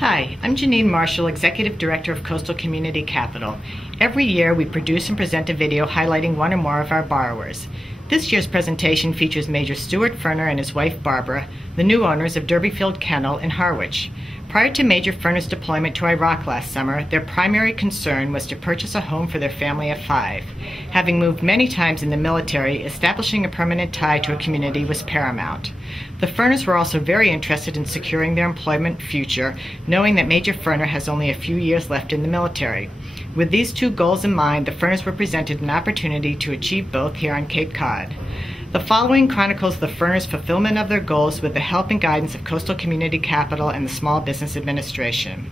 Hi, I'm Janine Marshall, Executive Director of Coastal Community Capital. Every year we produce and present a video highlighting one or more of our borrowers. This year's presentation features Major Stuart Ferner and his wife Barbara, the new owners of Derbyfield Kennel in Harwich. Prior to Major Ferner's deployment to Iraq last summer, their primary concern was to purchase a home for their family of 5. Having moved many times in the military, establishing a permanent tie to a community was paramount. The Ferners were also very interested in securing their employment future, knowing that Major Ferner has only a few years left in the military. With these two goals in mind, the Ferners were presented an opportunity to achieve both here on Cape Cod. The following chronicles the Ferners' fulfillment of their goals with the help and guidance of Coastal Community Capital and the Small Business Administration.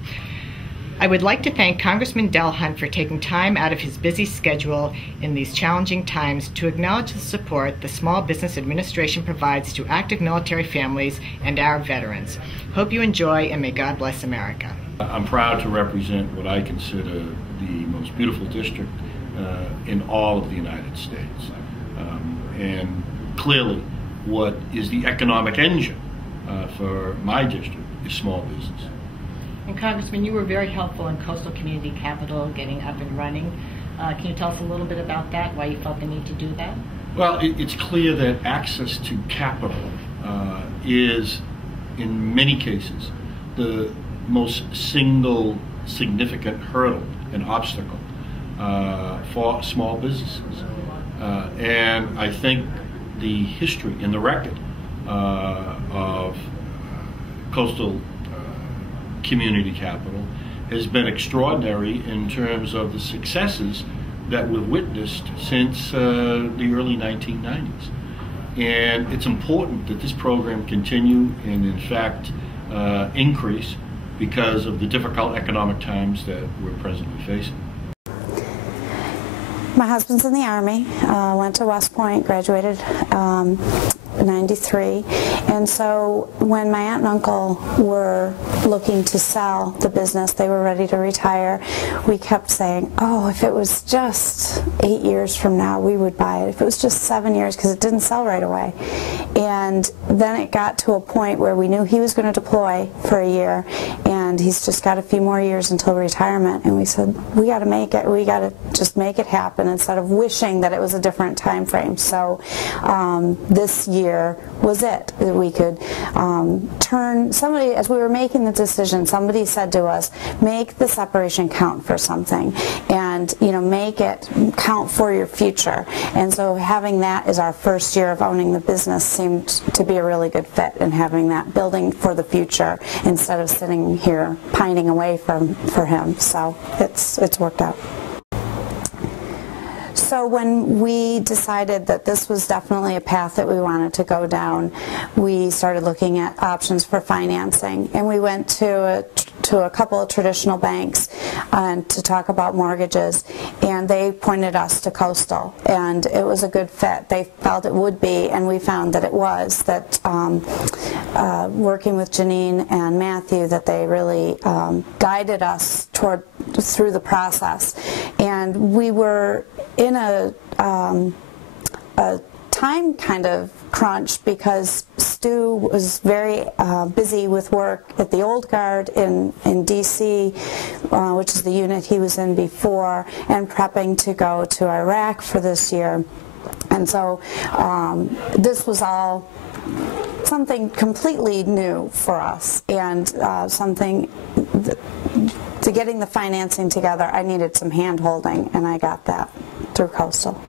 I would like to thank Congressman Del Hunt for taking time out of his busy schedule in these challenging times to acknowledge the support the Small Business Administration provides to active military families and our veterans. Hope you enjoy, and may God bless America. I'm proud to represent what I consider the most beautiful district in all of the United States. And clearly what is the economic engine for my district is small business. And Congressman, you were very helpful in Coastal Community Capital getting up and running. Can you tell us a little bit about that, why you felt the need to do that? Well, it's clear that access to capital is, in many cases, the most single significant hurdle and obstacle for small businesses. And I think the history and the record of Coastal Community Capital has been extraordinary in terms of the successes that we've witnessed since the early 1990s. And it's important that this program continue and in fact increase because of the difficult economic times that we're presently facing. My husband's in the Army, went to West Point, graduated in '93, and so when my aunt and uncle were looking to sell the business, they were ready to retire, we kept saying, oh, if it was just 8 years from now, we would buy it. If it was just 7 years, because it didn't sell right away. And then it got to a point where we knew he was going to deploy for a year, and he's just got a few more years until retirement, and we said, we got to make it, we got to just make it happen instead of wishing that it was a different time frame. So this year was it that we could turn somebody, as we were making the decision, somebody said to us, make the separation count for something, and make it count for your future. And so having that as our first year of owning the business seemed to be a really good fit, and having that building for the future instead of sitting here pining away for him. So it's worked out. So when we decided that this was definitely a path that we wanted to go down, we started looking at options for financing, and we went to a couple of traditional banks to talk about mortgages, and they pointed us to Coastal, and it was a good fit. They felt it would be, and we found that it was, that working with Janine and Matthew, that they really guided us through the process. And we were in a time kind of crunch because Stu was very busy with work at the Old Guard in DC, which is the unit he was in before, and prepping to go to Iraq for this year. And so this was all something completely new for us, and something to getting the financing together, I needed some hand-holding, and I got that through Coastal.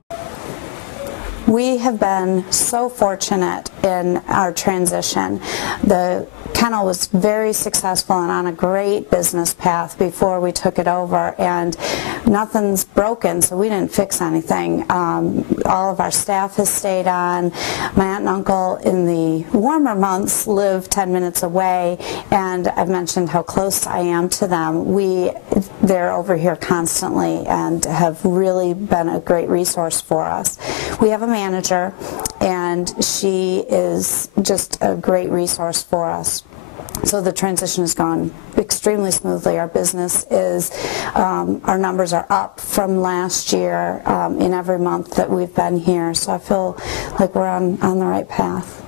We have been so fortunate in our transition. The kennel was very successful and on a great business path before we took it over, and nothing's broken, so we didn't fix anything. All of our staff has stayed on. My aunt and uncle in the warmer months live 10 minutes away, and I've mentioned how close I am to them. They're over here constantly and have really been a great resource for us. We have a manager, and she is just a great resource for us. So the transition has gone extremely smoothly. Our business is, our numbers are up from last year in every month that we've been here. So I feel like we're on the right path.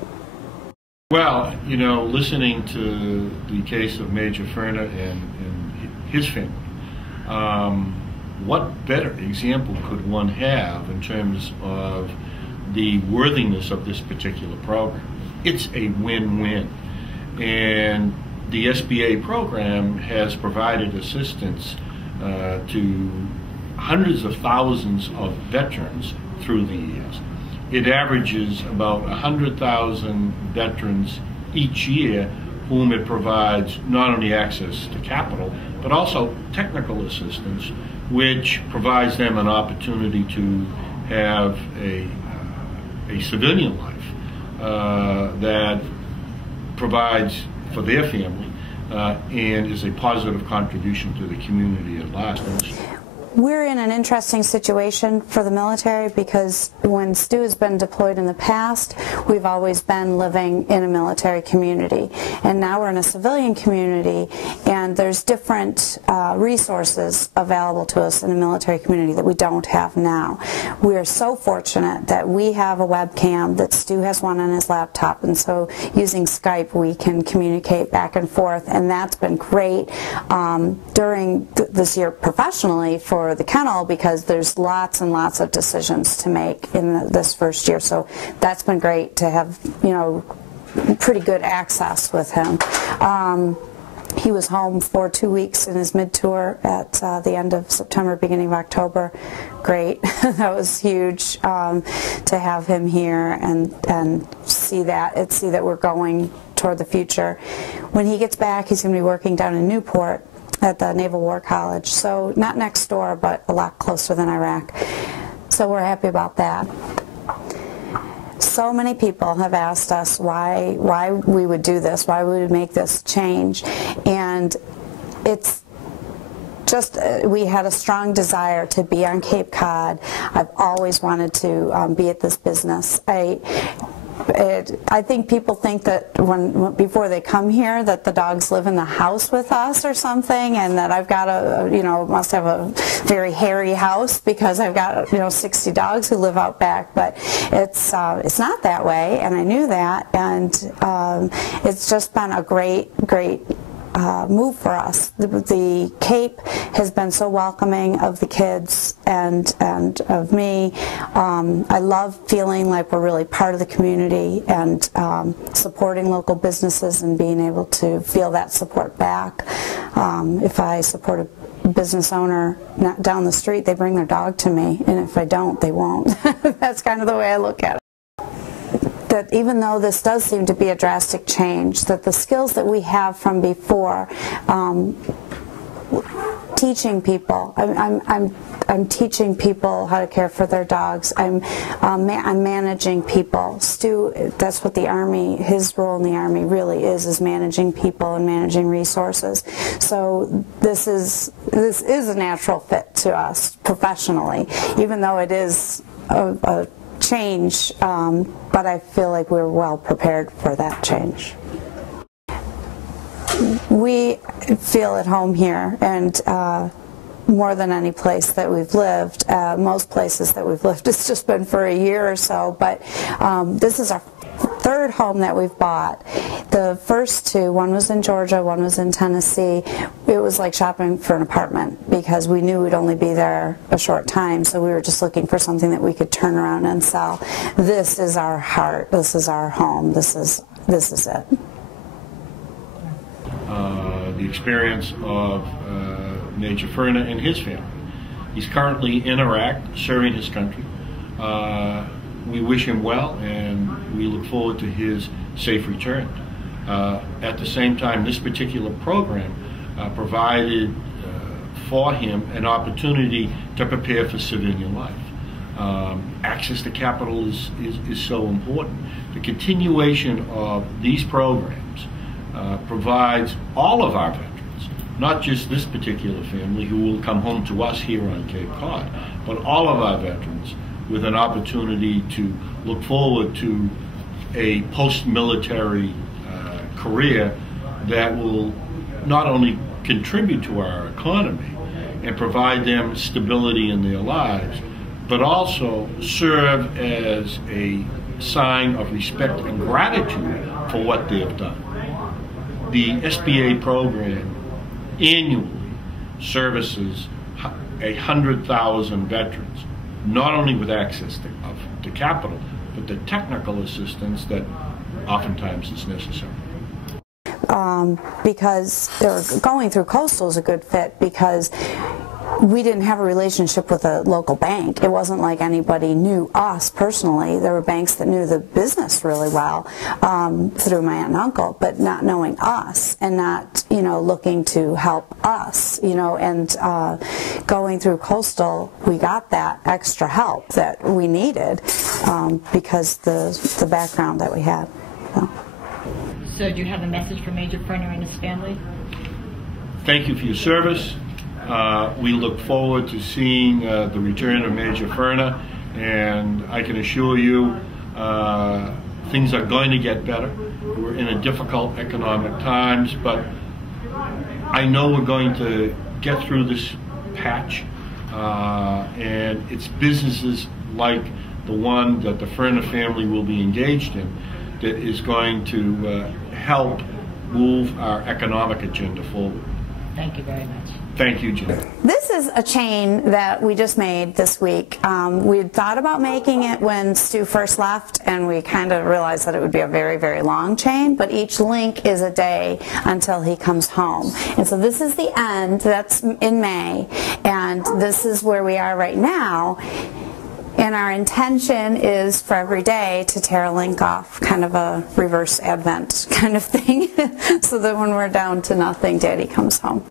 Well, you know, listening to the case of Major Ferner and his family, what better example could one have in terms of the worthiness of this particular program? It's a win-win. And the SBA program has provided assistance to hundreds of thousands of veterans through the years. It averages about 100,000 veterans each year whom it provides not only access to capital, but also technical assistance, which provides them an opportunity to have a civilian life that provides for their family and is a positive contribution to the community at large. We're in an interesting situation for the military because when Stu has been deployed in the past, we've always been living in a military community. And now we're in a civilian community, and there's different resources available to us in the military community that we don't have now. We are so fortunate that we have a webcam, that Stu has one on his laptop, and so using Skype we can communicate back and forth, and that's been great during this year professionally for the kennel, because there's lots and lots of decisions to make in this first year. So that's been great to have, you know, pretty good access with him. He was home for 2 weeks in his mid-tour at the end of September, beginning of October. Great. That was huge to have him here and see that we're going toward the future. When he gets back, he's going to be working down in Newport at the Naval War College, so not next door, but a lot closer than Iraq. So we're happy about that. So many people have asked us why we would do this, why we would make this change, and it's just we had a strong desire to be on Cape Cod. I've always wanted to be at this business. I think people think that before they come here that the dogs live in the house with us or something, and that I've got must have a very hairy house because I've got 60 dogs who live out back. But it's not that way, and I knew that, and it's just been a great move for us. The Cape has been so welcoming of the kids and of me. I love feeling like we're really part of the community and supporting local businesses and being able to feel that support back. If I support a business owner down the street, they bring their dog to me, and if I don't, they won't. That's kind of the way I look at it. That even though this does seem to be a drastic change, that the skills that we have from before, teaching people, I'm teaching people how to care for their dogs. I'm managing people. Stu, that's what the Army, his role in the Army really is managing people and managing resources. So this is a natural fit to us professionally, even though it is a change, but I feel like we're well prepared for that change. We feel at home here, and more than any place that we've lived. Most places that we've lived, it's just been for a year or so, but this is our third home that we've bought. The first two, one was in Georgia, one was in Tennessee. It was like shopping for an apartment because we knew we'd only be there a short time, so we were just looking for something that we could turn around and sell. This is our heart. This is our home. This is it. The experience of Major Ferner and his family. He's currently in Iraq serving his country. We wish him well, and we look forward to his safe return. At the same time, this particular program provided for him an opportunity to prepare for civilian life. Access to capital is so important. The continuation of these programs provides all of our veterans, not just this particular family who will come home to us here on Cape Cod, but all of our veterans with an opportunity to look forward to a post-military career that will not only contribute to our economy and provide them stability in their lives, but also serve as a sign of respect and gratitude for what they have done. The SBA program annually services 100,000 veterans, not only with access to capital, but the technical assistance that oftentimes is necessary. Because going through Coastal is a good fit because we didn't have a relationship with a local bank. It wasn't like anybody knew us personally. There were banks that knew the business really well through my aunt and uncle, but not knowing us and not, looking to help us, and going through Coastal, we got that extra help that we needed because the background that we had. So do you have a message for Major Ferner and his family? Thank you for your service. We look forward to seeing the return of Major Ferner, and I can assure you things are going to get better. We're in a difficult economic times, but I know we're going to get through this patch, and it's businesses like the one that the Ferner family will be engaged in that is going to help move our economic agenda forward. Thank you very much. Thank you, Jim. This is a chain that we just made this week. We had thought about making it when Stu first left, and we kind of realized that it would be a very, very long chain, but each link is a day until he comes home. And so this is the end. That's in May, and this is where we are right now. And our intention is for every day to tear a link off, kind of a reverse Advent kind of thing, so that when we're down to nothing, Daddy comes home.